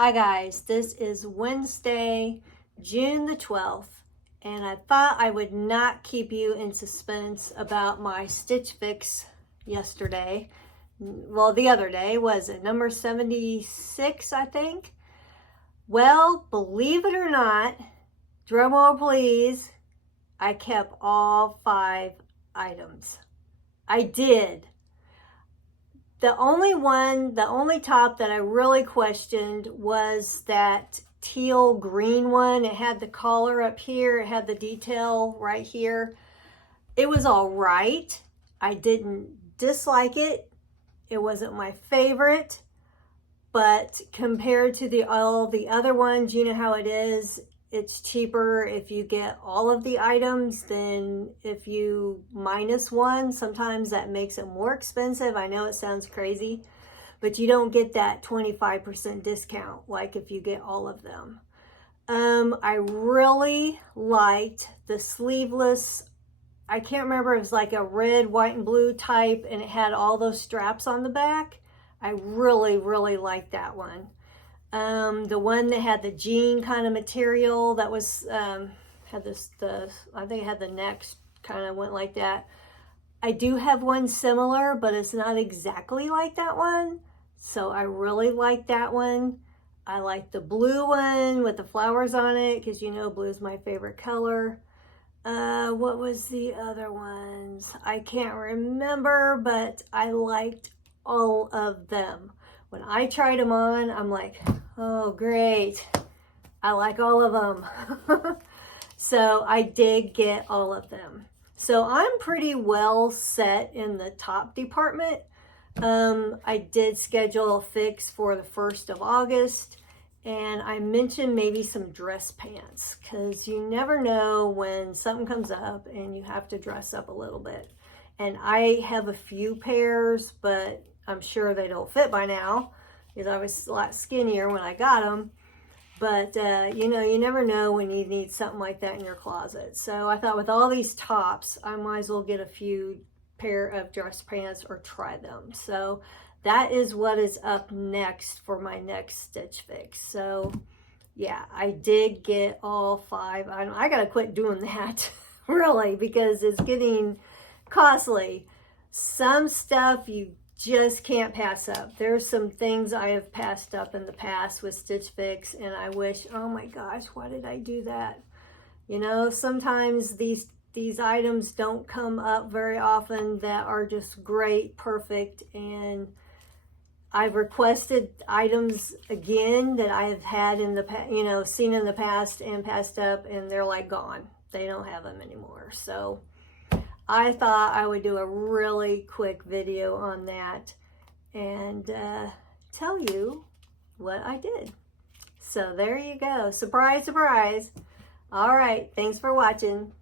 Hi guys, this is Wednesday, June the 12th, and I thought I would not keep you in suspense about my Stitch Fix yesterday. Well, the other day, was it number 76, I think? Well, believe it or not, drum roll please, I kept all 5 items. I did. The only top that I really questioned was that teal green one. It had the collar up here. It had the detail right here. It was all right. I didn't dislike it. It wasn't my favorite, but compared to all the other ones, you know how it is. It's cheaper if you get all of the items than if you minus one. Sometimes that makes it more expensive. I know it sounds crazy, but you don't get that 25% discount like if you get all of them. I really liked the sleeveless, I can't remember, it was like a red, white, and blue type, and it had all those straps on the back. I really liked that one. The one that had the jean kind of material that was, had this, I think it had the neck kind of went like that. I do have one similar, but it's not exactly like that one. So I really like that one. I like the blue one with the flowers on it, because you know blue is my favorite color. What was the other ones? I can't remember, but I liked all of them. When I tried them on, I'm like, oh, great. I like all of them. So I did get all of them. So I'm pretty well set in the top department. I did schedule a fix for the 1st of August. And I mentioned maybe some dress pants, because you never know when something comes up and you have to dress up a little bit. And I have a few pairs, but I'm sure they don't fit by now, because I was a lot skinnier when I got them. But, you know, you never know when you need something like that in your closet. So I thought with all these tops, I might as well get a few pair of dress pants or try them. So that is what is up next for my next Stitch Fix. So yeah, I did get all 5. I gotta quit doing that really, because it's getting costly. Some stuff you just can't pass up. There's some things I have passed up in the past with Stitch Fix, and I wish, oh my gosh, why did I do that? You know, sometimes these items don't come up very often that are just great, perfect, and I've requested items again that I've had in the past, you know, seen in the past and passed up, and they're like gone. They don't have them anymore. So I thought I would do a really quick video on that and tell you what I did. So there you go. Surprise, surprise. All right. Thanks for watching.